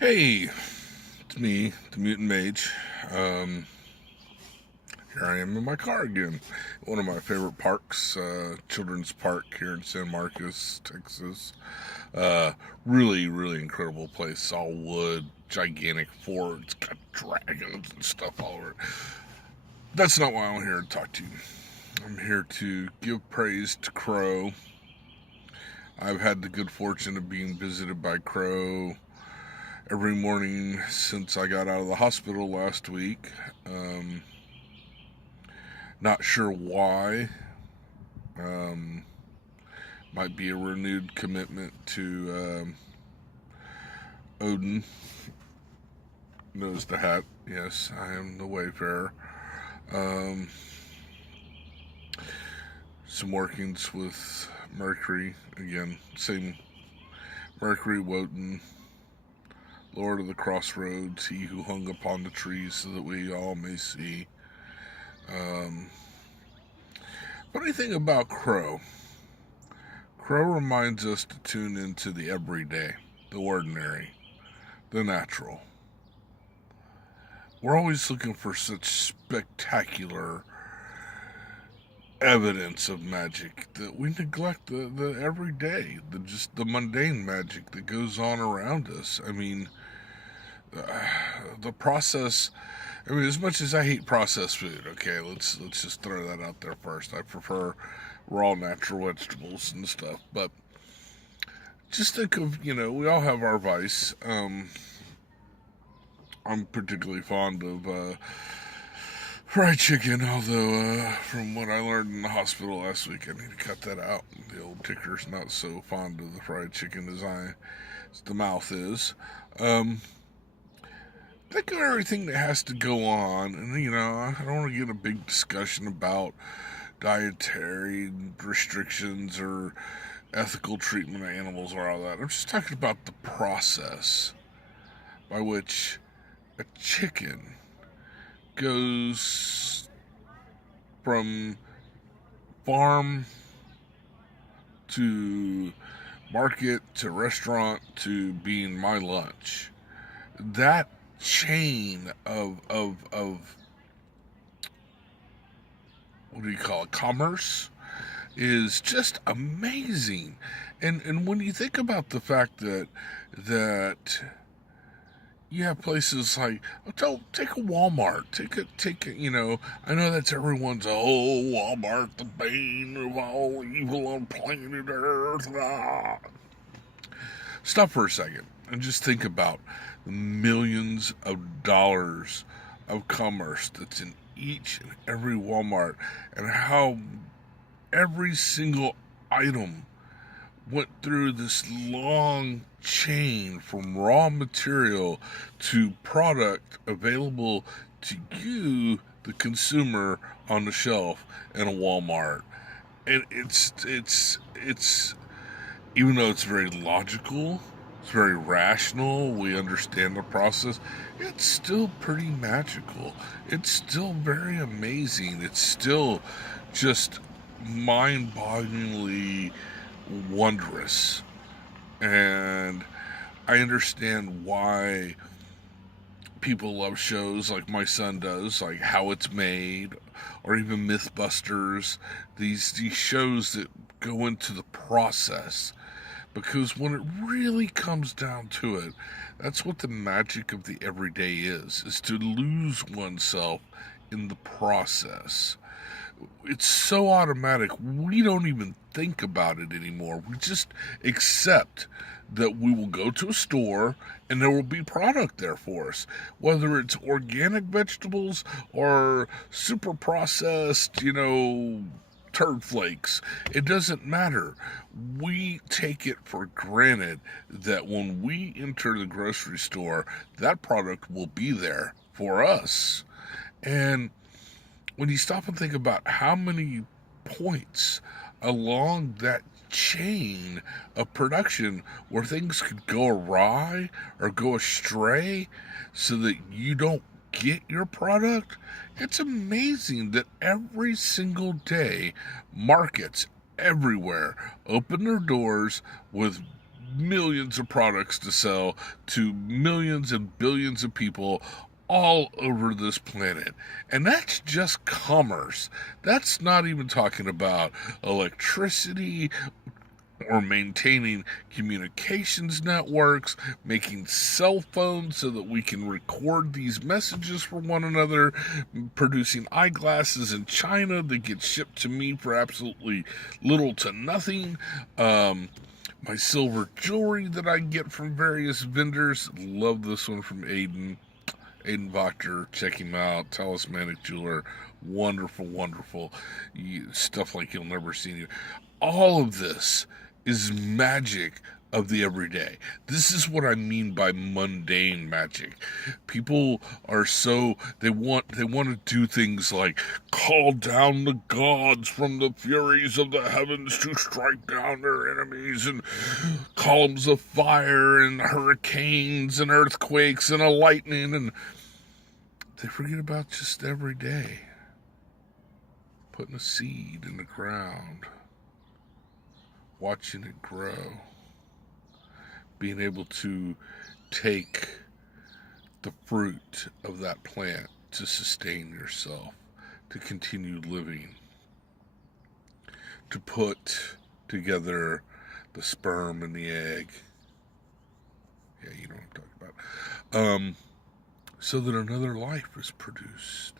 Hey, it's me, the Mutant Mage. Um, Here I am in my car again. One of my favorite parks, Children's Park here in San Marcos, Texas. Uh, really incredible place. All wood, gigantic forts, got dragons and stuff all over it. That's not why I'm here to talk to you. I'm here to give praise to Crow. I've had the good fortune of being visited by Crow every morning since I got out of the hospital last week. Um, Not sure why. Um, Might be a renewed commitment to Odin. Knows the hat. Yes, I am the Wayfarer. Um, some workings with Mercury. Again, same Mercury, Wotan, Lord of the Crossroads, he who hung upon the trees so that we all may see. Um, Funny thing about Crow. Crow reminds us to tune into the everyday, the ordinary, the natural. We're always looking for such spectacular evidence of magic that we neglect the everyday, the mundane magic that goes on around us. I mean, uh, the process. I mean, as much as I hate processed food, okay, let's just throw that out there first. I prefer raw natural vegetables and stuff, but just think of, we all have our vice. I'm particularly fond of fried chicken, although from what I learned in the hospital last week, I need to cut that out. The old ticker's not so fond of the fried chicken as the mouth is. Um, think of everything that has to go on, and I don't want to get in a big discussion about dietary restrictions or ethical treatment of animals or all that. I'm just talking about the process by which a chicken goes from farm to market to restaurant to being my lunch. That chain of what do you call it, commerce is just amazing. And when you think about the fact that you have places like, take a Walmart, take a, I know that's everyone's, Walmart, the bane of all evil on planet Earth. Ah. Stop for a second and just think about the millions of dollars of commerce that's in each and every Walmart, and how every single item went through this long chain from raw material to product available to you, the consumer, on the shelf in a Walmart. And it's even though it's very logical, it's very rational, we understand the process, it's still pretty magical. It's still very amazing. It's still just mind bogglingly wondrous. And I understand why people love shows like my son does, like How It's Made, or even Mythbusters. These shows that go into the process, because when it really comes down to it, that's what the magic of the everyday is to lose oneself in the process. It's so automatic, we don't even think about it anymore. We just accept that we will go to a store and there will be product there for us, whether it's organic vegetables or super processed, turd flakes. It doesn't matter. We take it for granted that when we enter the grocery store, that product will be there for us. And when you stop and think about how many points along that chain of production where things could go awry or go astray so that you don't get your product, it's amazing that every single day markets everywhere open their doors with millions of products to sell to millions and billions of people all over this planet. And that's just commerce. That's not even talking about electricity or maintaining communications networks, making cell phones so that we can record these messages for one another, producing eyeglasses in China that get shipped to me for absolutely little to nothing. My silver jewelry that I get from various vendors. Love this one from Aiden Wachter. Check him out. Talismanic jeweler. Wonderful, wonderful stuff like you'll never see. All of this is magic of the everyday. This is what I mean by mundane magic. People are they want to do things like call down the gods from the furies of the heavens to strike down their enemies, and columns of fire and hurricanes and earthquakes and a lightning, and they forget about just every day. Putting a seed in the ground, watching it grow, being able to take the fruit of that plant to sustain yourself, to continue living, to put together the sperm and the egg. Yeah, you know what I'm talking about. So that another life is produced.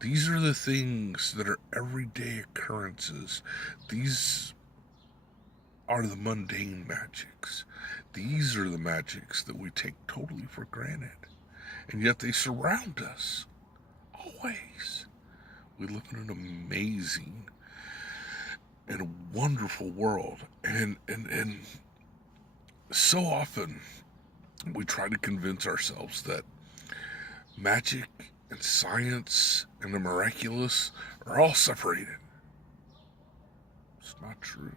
These are the things that are everyday occurrences. These are the mundane magics. These are the magics that we take totally for granted. And yet they surround us. Always. We live in an amazing and wonderful world. And so often we try to convince ourselves that magic and science and the miraculous are all separated. It's not true.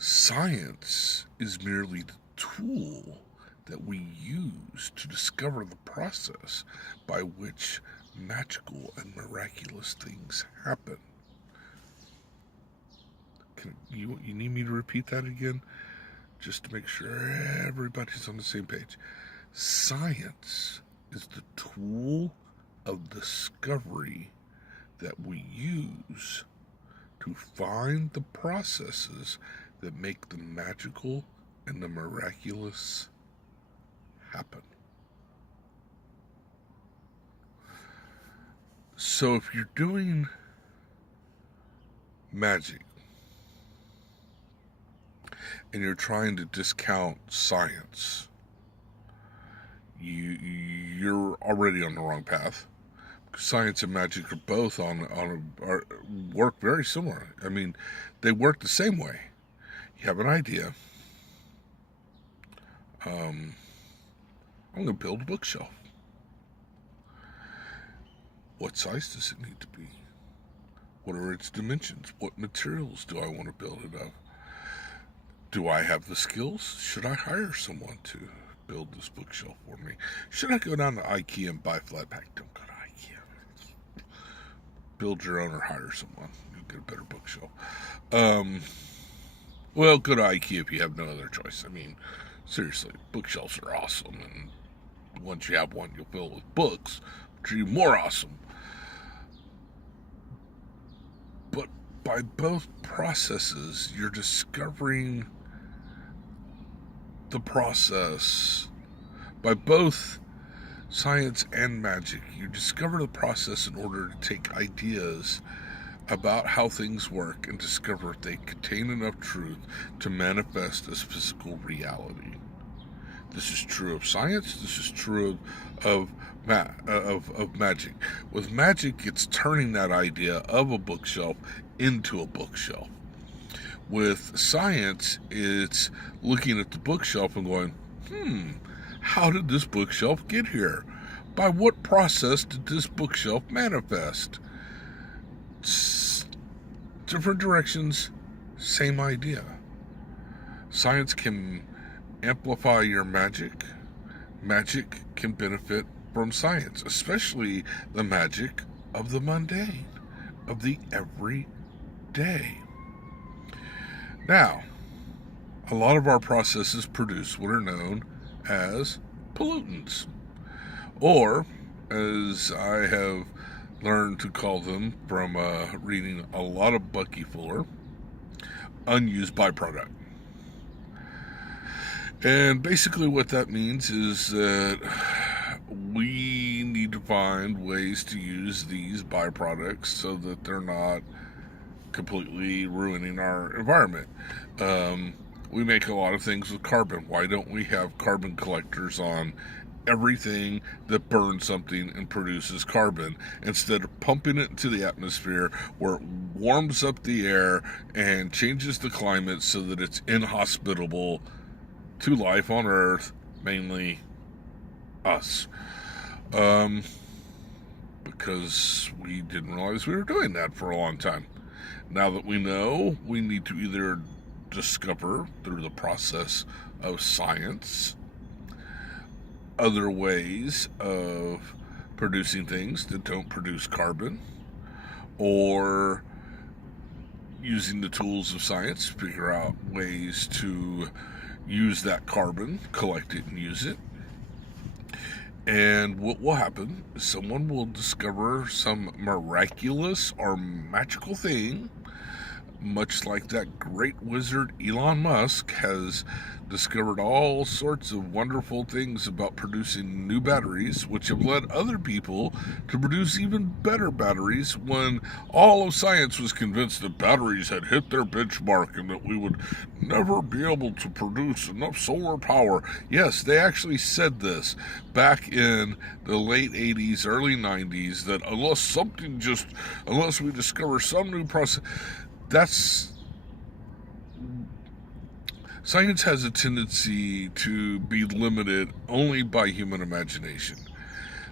Science is merely the tool that we use to discover the process by which magical and miraculous things happen. You need me to repeat that again? Just to make sure everybody's on the same page. Science is the tool of discovery that we use to find the processes that make the magical and the miraculous happen. So if you're doing magic and you're trying to discount science, you're already on the wrong path. Science and magic are both work very similar. I mean, they work the same way. You have an idea. I'm going to build a bookshelf. What size does it need to be? What are its dimensions? What materials do I want to build it of? Do I have the skills? Should I hire someone to build this bookshelf for me? Should I go down to IKEA and buy flat pack? Don't go to IKEA. Build your own or hire someone. You'll get a better bookshelf. Well, go to IKEA if you have no other choice. I mean, seriously, bookshelves are awesome, and once you have one, you'll fill it with books, which are even more awesome. But by both processes, you're discovering the process. By both science and magic, you discover the process in order to take ideas about how things work and discover if they contain enough truth to manifest as physical reality. This is true of science. This is true of magic. With magic, it's turning that idea of a bookshelf into a bookshelf. With science, it's looking at the bookshelf and going, how did this bookshelf get here? By what process did this bookshelf manifest? Different directions, same idea. Science can amplify your magic. Magic can benefit from science, especially the magic of the mundane, of the everyday. Now, a lot of our processes produce what are known as pollutants, or as I have learned to call them from reading a lot of Bucky Fuller, unused byproduct. And basically what that means is that we need to find ways to use these byproducts so that they're not completely ruining our environment. We make a lot of things with carbon. Why don't we have carbon collectors on everything that burns something and produces carbon, instead of pumping it into the atmosphere where it warms up the air and changes the climate so that it's inhospitable to life on Earth, mainly us. Because we didn't realize we were doing that for a long time. Now that we know, we need to either discover through the process of science other ways of producing things that don't produce carbon, or using the tools of science to figure out ways to use that carbon, collect it and use it. And what will happen is someone will discover some miraculous or magical thing, much like that great wizard Elon Musk has discovered all sorts of wonderful things about producing new batteries, which have led other people to produce even better batteries, when all of science was convinced that batteries had hit their benchmark and that we would never be able to produce enough solar power. Yes, they actually said this back in the late 80s, early 90s, that unless we discover some new process. Science has a tendency to be limited only by human imagination.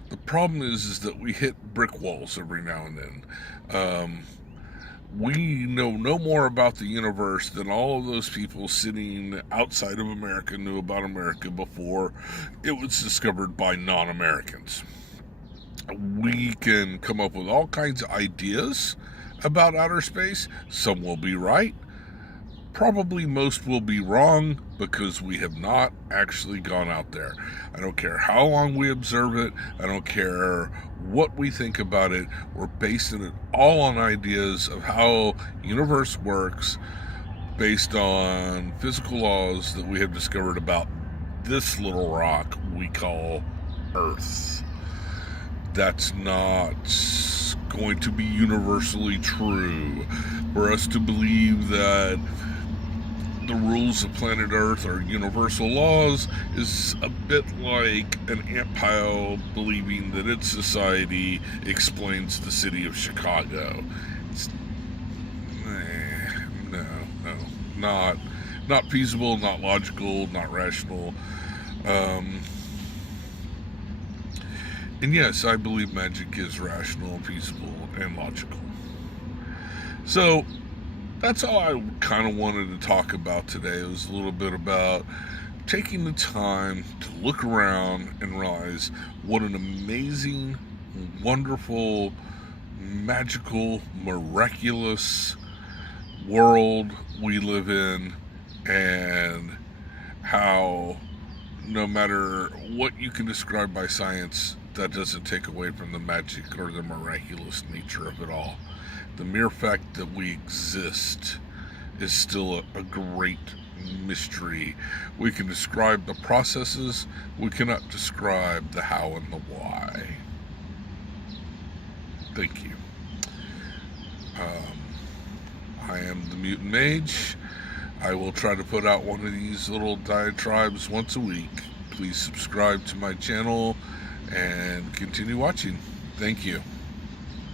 The problem is that we hit brick walls every now and then. We know no more about the universe than all of those people sitting outside of America knew about America before it was discovered by non-Americans. We can come up with all kinds of ideas about outer space. Some will be right. Probably most will be wrong, because we have not actually gone out there. I don't care how long we observe it. I don't care what we think about it. We're basing it all on ideas of how universe works, based on physical laws that we have discovered about this little rock we call Earth. That's not going to be universally true. For us to believe that the rules of planet Earth are universal laws is a bit like an ant pile believing that its society explains the city of Chicago. Not feasible, not logical, not rational. And yes, I believe magic is rational, feasible, and logical. So that's all I kind of wanted to talk about today. It was a little bit about taking the time to look around and realize what an amazing, wonderful, magical, miraculous world we live in, and how no matter what you can describe by science, that doesn't take away from the magic or the miraculous nature of it all. The mere fact that we exist is still a great mystery. We can describe the processes, we cannot describe the how and the why. Thank you. I am the Mutant Mage. I will try to put out one of these little diatribes once a week. Please subscribe to my channel and continue watching. Thank you.